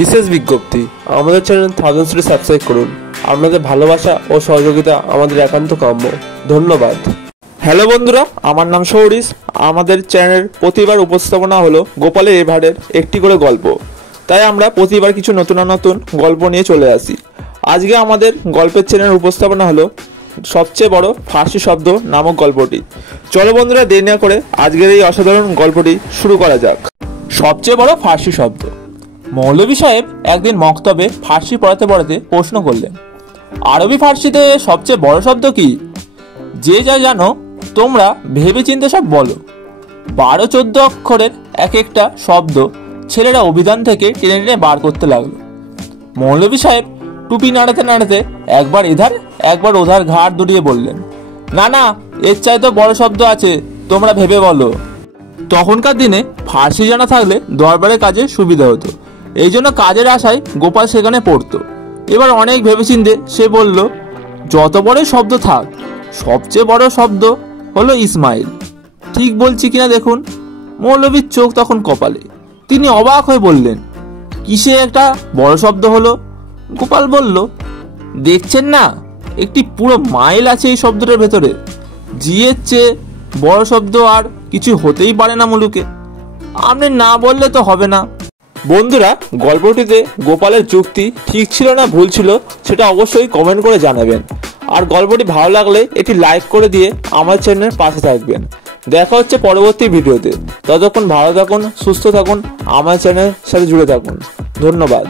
বিশেষ বিজ্ঞপ্তি, আমাদের চ্যানেল থাউজেন্ডসে সাবস্ক্রাইব করুন। আপনাদের ভালোবাসা ও সহযোগিতা আমাদের একান্ত কাম্য। ধন্যবাদ। হ্যালো বন্ধুরা, আমার নাম সৌরিশ। আমাদের চ্যানেলের প্রতিবার উপস্থাপনা হলো গোপালের এভারের একটি করে গল্প। তাই আমরা প্রতিবার কিছু নতুন নতুন গল্প নিয়ে চলে আসি। আজকে আমাদের গল্পের চ্যানেলের উপস্থাপনা হলো সবচেয়ে বড় ফার্সি শব্দ নামক গল্পটি। চলো বন্ধুরা, দেরি না করে আজকের এই অসাধারণ গল্পটি শুরু করা যাক। সবচেয়ে বড় ফার্সি শব্দ। মৌলভী সাহেব একদিন মক্তবে ফার্সি পড়াতে পড়াতে প্রশ্ন করলেন, আরবি ফার্সিতে সবচেয়ে বড় শব্দ কি? যে যা জানো তোমরা ভেবে চিন্তে সব বলো। 12-14 অক্ষরের এক একটা শব্দ ছেলেরা অভিধান থেকে টেনে টেনে বার করতে লাগলো। মৌলভী সাহেব টুপি নাড়াতে নাড়াতে একবার এধার একবার ওধার ঘাড় দুড়িয়ে বললেন, না না, এর চাইতে বড় শব্দ আছে, তোমরা ভেবে বলো। তখনকার দিনে ফার্সি জানা থাকলে দরবারের কাজে সুবিধা হতো। এই জন্য কাজের আশায় গোপাল সেখানে পড়তো। এবার অনেক ভেবেচিন্তে সে বলল, যত বড় শব্দ থাক, সবচেয়ে বড় শব্দ হলো ইসমাইল। ঠিক বলছি কিনা দেখুন। মৌলভীর চোখ তখন কপালে। তিনি অবাক হয়ে বললেন, কিসে একটা বড় শব্দ হলো? গোপাল বলল, দেখছেন না, একটি পুরো মাইল আছে এই শব্দটার ভেতরে। জিয়ের চেয়ে বড় শব্দ আর কিছু হতেই পারে না মুলুকে। আপনি না বললে তো হবে না। বন্ধুরা, গল্পটিতে গোপালের যুক্তি ঠিক ছিল না ভুল ছিল সেটা অবশ্যই কমেন্ট করে জানাবেন। আর গল্পটি ভালো লাগলে একটি লাইক করে দিয়ে আমার চ্যানেলের পাশে থাকবেন। দেখা হচ্ছে পরবর্তী ভিডিওতে। ততক্ষণ ভালো থাকুন, সুস্থ থাকুন, আমার চ্যানেলের সাথে জুড়ে থাকুন। ধন্যবাদ।